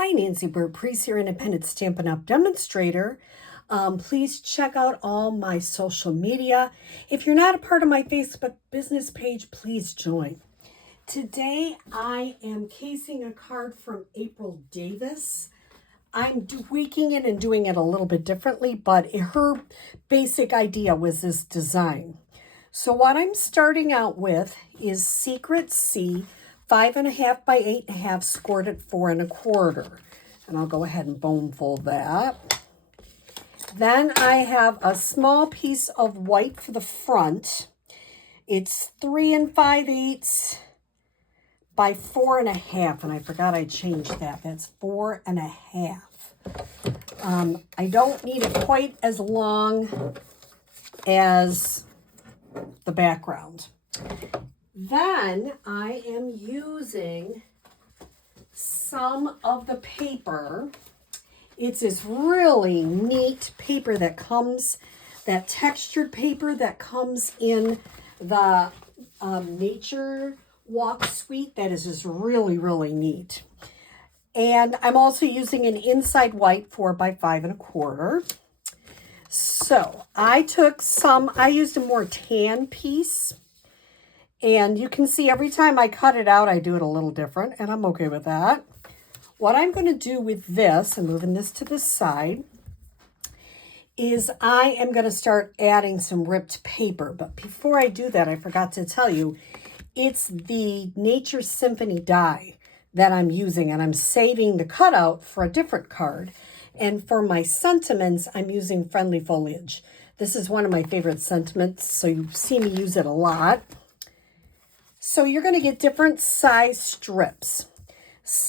Hi, Nancy Burt-Preece, your independent Stampin' Up! Demonstrator. Please check out all my social media. If you're not a part of my Facebook business page, please join. Today, I am casing a card from April Davis. I'm tweaking it and doing it a little bit differently, but her basic idea was this design. So what I'm starting out with is Secret C 5.5 by 8.5, scored at 4 1/4. And I'll go ahead and bone fold that. Then I have a small piece of white for the front. It's 3 5/8 by 4 1/2, and I forgot I changed that. That's 4 1/2. I don't need it quite as long as the background. Then I am using some of the paper. It's this really neat paper that comes, that textured paper that comes in the Nature Walk Suite. That is just really, really neat. And I'm also using an inside white 4 by 5 1/4. So I used a more tan piece. And you can see every time I cut it out, I do it a little different, and I'm okay with that. What I'm going to do with this, and moving this to the side, is I am going to start adding some ripped paper. But before I do that, I forgot to tell you, it's the Nature Symphony die that I'm using, and I'm saving the cutout for a different card. And for my sentiments, I'm using Friendly Foliage. This is one of my favorite sentiments, so you see me use it a lot. So you're going to get different size strips.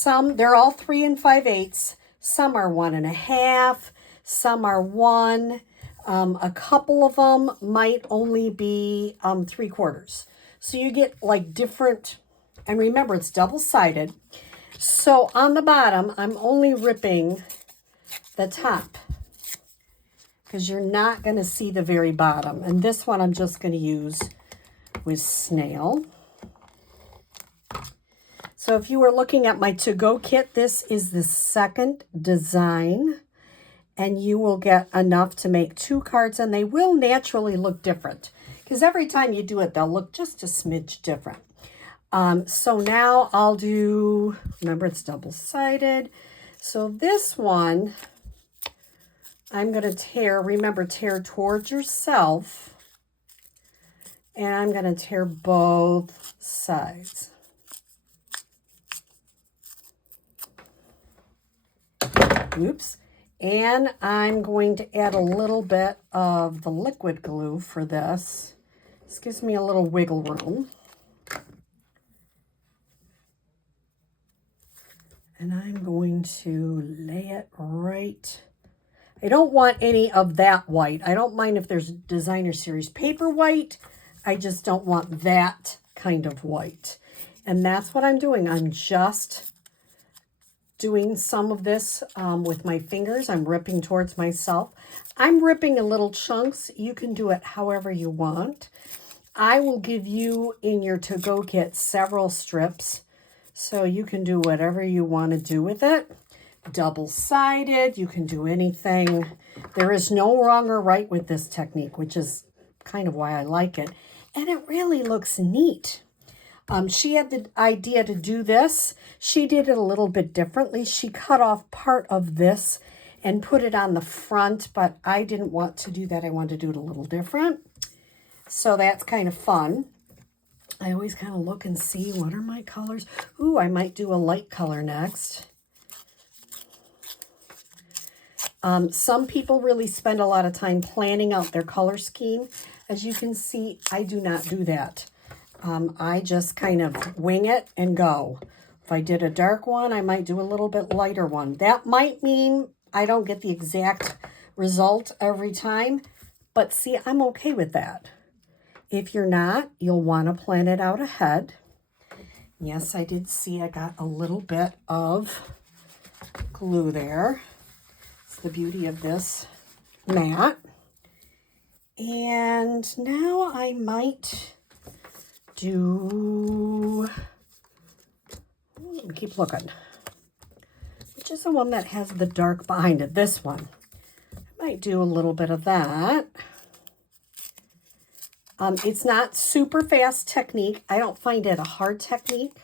They're all 3 5/8. Some are 1 1/2. Some are 1. A couple of them might only be 3/4. So you get like different, and remember it's double-sided. So on the bottom, I'm only ripping the top because you're not going to see the very bottom. And this one I'm just going to use with Snail. So if you were looking at my to-go kit, this is the second design, and you will get enough to make 2 cards, and they will naturally look different because every time you do it, they'll look just a smidge different. So now I'll do, remember it's double-sided. So this one, I'm going to tear, remember tear towards yourself, and I'm going to tear both sides. Oops. And I'm going to add a little bit of the liquid glue for this. This gives me a little wiggle room. And I'm going to lay it right. I don't want any of that white. I don't mind if there's designer series paper white. I just don't want that kind of white. And that's what I'm doing. I'm just doing some of this with my fingers. I'm ripping towards myself. I'm ripping in little chunks. You can do it however you want. I will give you in your to-go kit several strips, so you can do whatever you want to do with it. Double-sided, you can do anything. There is no wrong or right with this technique, which is kind of why I like it. And it really looks neat. She had the idea to do this. She did it a little bit differently. She cut off part of this and put it on the front, but I didn't want to do that. I wanted to do it a little different. So that's kind of fun. I always kind of look and see what are my colors. Ooh, I might do a light color next. Some people really spend a lot of time planning out their color scheme. As you can see, I do not do that. I just kind of wing it and go. If I did a dark one, I might do a little bit lighter one. That might mean I don't get the exact result every time, but see, I'm okay with that. If you're not, you'll want to plan it out ahead. Yes, I did see I got a little bit of glue there. It's the beauty of this mat. And now I might keep looking. which is the one that has the dark behind it? This one. I might do a little bit of that. It's not super fast technique. I don't find it a hard technique.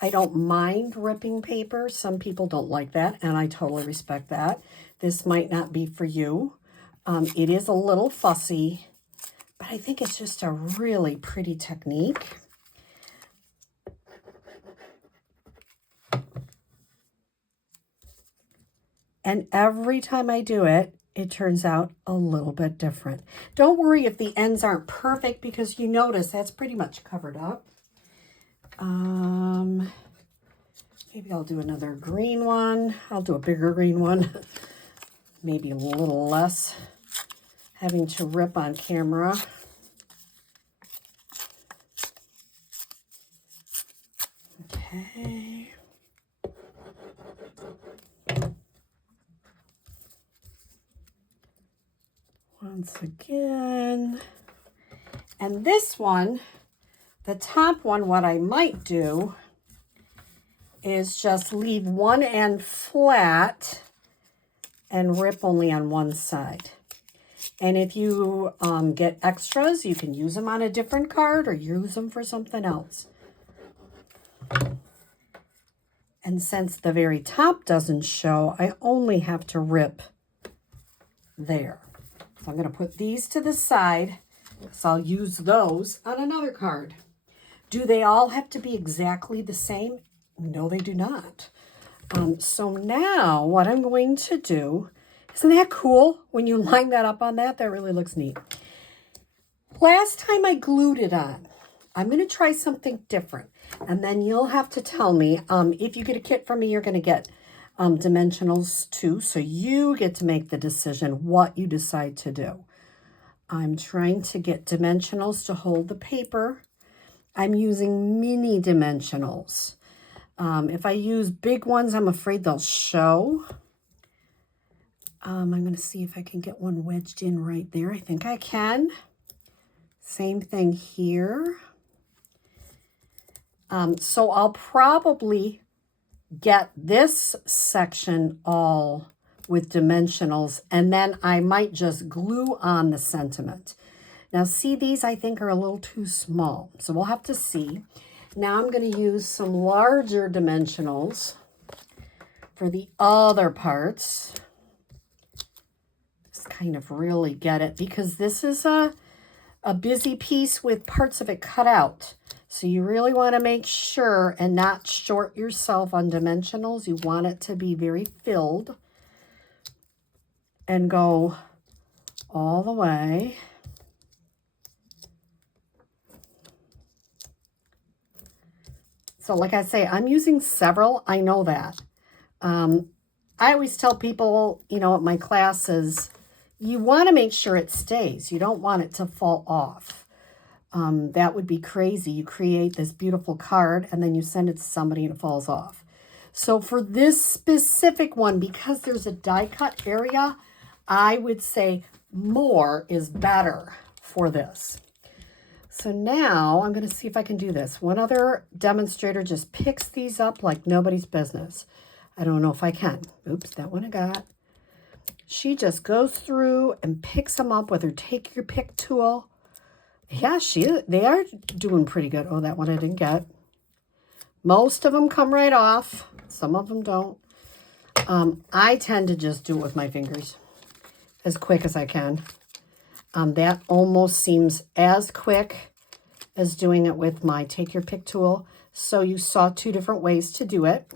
I don't mind ripping paper. Some people don't like that, and I totally respect that. This might not be for you. It is a little fussy, but I think it's just a really pretty technique. And every time I do it, it turns out a little bit different. Don't worry if the ends aren't perfect, because you notice that's pretty much covered up. Maybe I'll do another green one. I'll do a bigger green one. Maybe a little less having to rip on camera. Okay. Once again. And this one, the top one, what I might do is just leave one end flat and rip only on one side. And if you get extras, you can use them on a different card or use them for something else. And since the very top doesn't show, I only have to rip there. So I'm going to put these to the side, so I'll use those on another card. Do they all have to be exactly the same? No, they do not. So now what I'm going to do, isn't that cool? When you line that up on that, that really looks neat. Last time I glued it on, I'm going to try something different. And then you'll have to tell me, if you get a kit from me, you're going to get dimensionals too. So you get to make the decision what you decide to do. I'm trying to get dimensionals to hold the paper. I'm using mini dimensionals. If I use big ones, I'm afraid they'll show. I'm going to see if I can get one wedged in right there. I think I can. Same thing here. So I'll probably get this section all with dimensionals, and then I might just glue on the sentiment. Now see, these I think are a little too small, so we'll have to see. Now I'm going to use some larger dimensionals for the other parts. Just kind of really get it, because this is a busy piece with parts of it cut out. So you really want to make sure and not short yourself on dimensionals. You want it to be very filled and go all the way. So like I say, I'm using several. I know that. I always tell people, you know, at my classes, you want to make sure it stays. You don't want it to fall off. That would be crazy. You create this beautiful card and then you send it to somebody and it falls off. So for this specific one, because there's a die cut area, I would say more is better for this. So now I'm going to see if I can do this. One other demonstrator just picks these up like nobody's business. I don't know if I can. Oops, that one I got. She just goes through and picks them up with her take your pick tool. Yeah, they are doing pretty good. Oh, that one I didn't get. Most of them come right off. Some of them don't. I tend to just do it with my fingers as quick as I can. That almost seems as quick as doing it with my take your pick tool. So you saw two different ways to do it.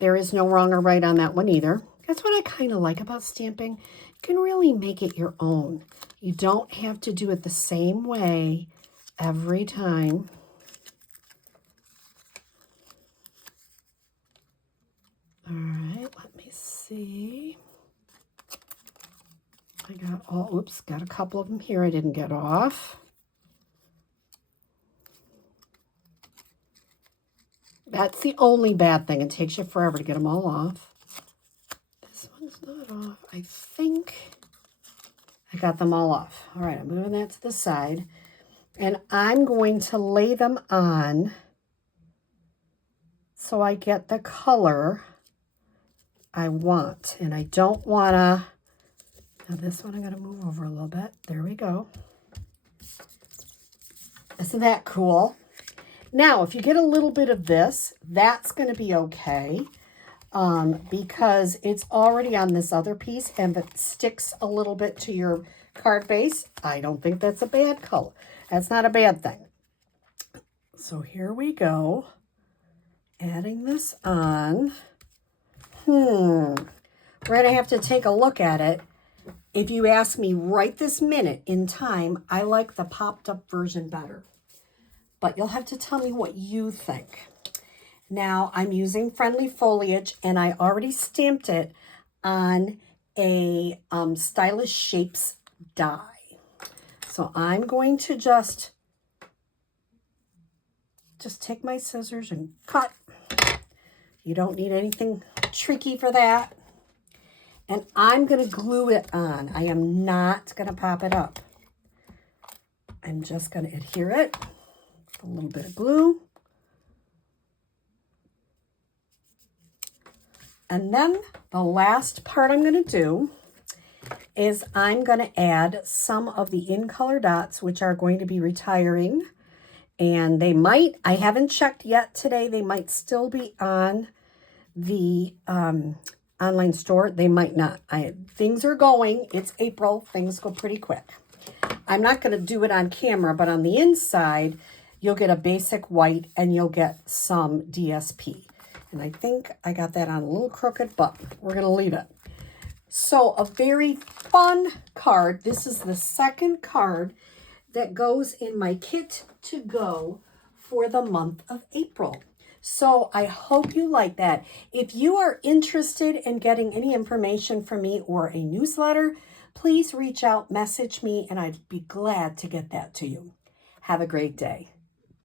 There is no wrong or right on that one either. That's what I kind of like about stamping. You can really make it your own. You don't have to do it the same way every time. All right, let me see. I got all, oops, got a couple of them here I didn't get off. That's the only bad thing. It takes you forever to get them all off. This one's not off. I think I got them all off. All right, I'm moving that to the side. And I'm going to lay them on so I get the color I want. And I don't want to, now this one I'm going to move over a little bit. There we go. Isn't that cool? Now, if you get a little bit of this, that's going to be okay. Because it's already on this other piece, and if it sticks a little bit to your card base, I don't think that's a bad color. That's not a bad thing. So here we go. Adding this on. We're going to have to take a look at it. If you ask me right this minute in time, I like the popped up version better. But you'll have to tell me what you think. Now I'm using Friendly Foliage, and I already stamped it on a Stylish Shapes die. So I'm going to just take my scissors and cut. You don't need anything tricky for that. And I'm going to glue it on. I am not going to pop it up. I'm just going to adhere it with a little bit of glue. And then the last part I'm going to do is I'm going to add some of the in color dots, which are going to be retiring. And they might, I haven't checked yet today, they might still be on the online store. They might not. Things are going, it's April, things go pretty quick. I'm not going to do it on camera, but on the inside, you'll get a basic white and you'll get some DSP. And I think I got that on a little crooked, but we're going to leave it. So a very fun card. This is the second card that goes in my kit to go for the month of April. So I hope you like that. If you are interested in getting any information from me or a newsletter, please reach out, message me, and I'd be glad to get that to you. Have a great day.